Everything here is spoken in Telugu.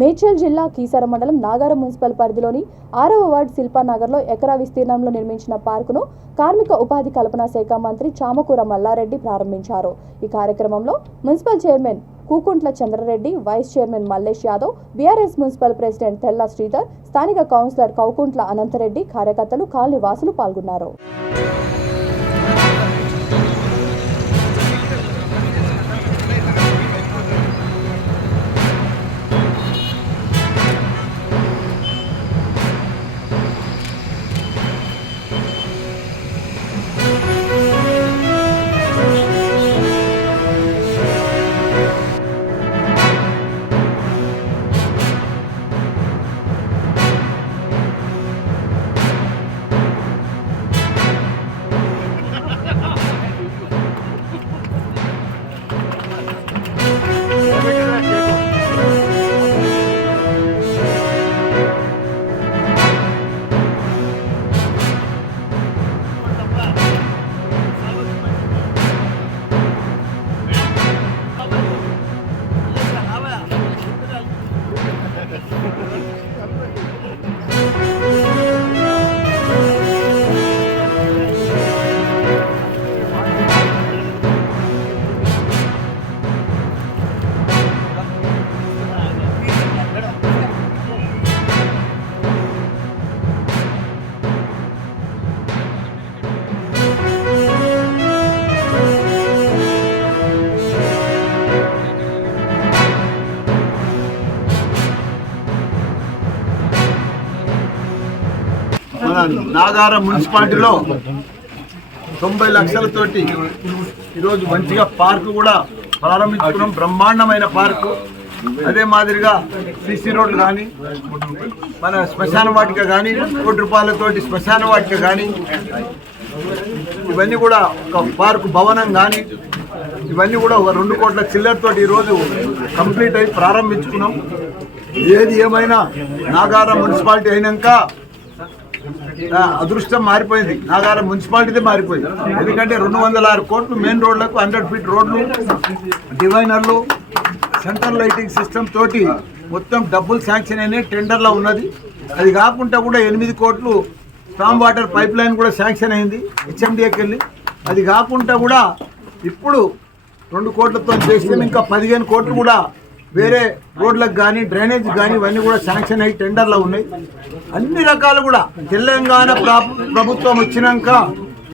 మేడ్చల్ జిల్లా కీసర మండలం నాగారం మున్సిపల్ పరిధిలోని 6వ వార్డు శిల్పానగర్లో ఎకరా విస్తీర్ణంలో నిర్మించిన పార్కును కార్మిక ఉపాధి కల్పన శాఖ మంత్రి చామకూర మల్లారెడ్డి ప్రారంభించారు. ఈ కార్యక్రమంలో municipal chairman Kookuntla Chandra Reddy, vice chairman Mallesh Yadav, BRS municipal president Tella Sridhar, స్థానిక కౌన్సిలర్ కౌకుంట్ల అనంతరెడ్డి, కార్యకర్తలు, కాలనీ వాసులు పాల్గొన్నారు. నాగారం మున్సిపాలిటీలో 90 లక్షలతోటి ఈరోజు మంచిగా పార్కు కూడా ప్రారంభించుకున్నాం. బ్రహ్మాండమైన పార్కు. అదే మాదిరిగా సిసి రోడ్లు కానీ, మన శ్మశాన వాటిక కానీ, ₹1 శ్మశాన వాటిక కానీ, ఇవన్నీ కూడా ఒక పార్కు భవనం కానీ, ఇవన్నీ కూడా ఒక 2 కోట్ల చిల్లరతోటి ఈరోజు కంప్లీట్ అయి ప్రారంభించుకున్నాం. ఏది ఏమైనా నాగారం మున్సిపాలిటీ అయినాక అదృష్టం మారిపోయింది. నాగారం మున్సిపాలిటీదే మారిపోయింది. ఎందుకంటే 206 కోట్లు మెయిన్ రోడ్లకు, 100 ఫీట్ రోడ్లు, డివైనర్లు, సెంట్రల్ లైటింగ్ సిస్టమ్ తోటి మొత్తం డబ్బులు శాంక్షన్ అయినాయి. టెండర్లో ఉన్నది. అది కాకుండా కూడా 8 కోట్లు స్టామ్ వాటర్ పైప్ లైన్ కూడా శాంక్షన్ అయింది హెచ్ఎండిఏకి వెళ్ళి. అది కాకుండా కూడా ఇప్పుడు 2 కోట్లతో చేస్తే ఇంకా 15 కోట్లు కూడా వేరే రోడ్లకు కానీ, డ్రైనేజ్ కానీ ఇవన్నీ కూడా శాంక్షన్ అయ్యి టెండర్లో ఉన్నాయి. అన్ని రకాలు కూడా తెలంగాణ ప్రభుత్వం వచ్చినాక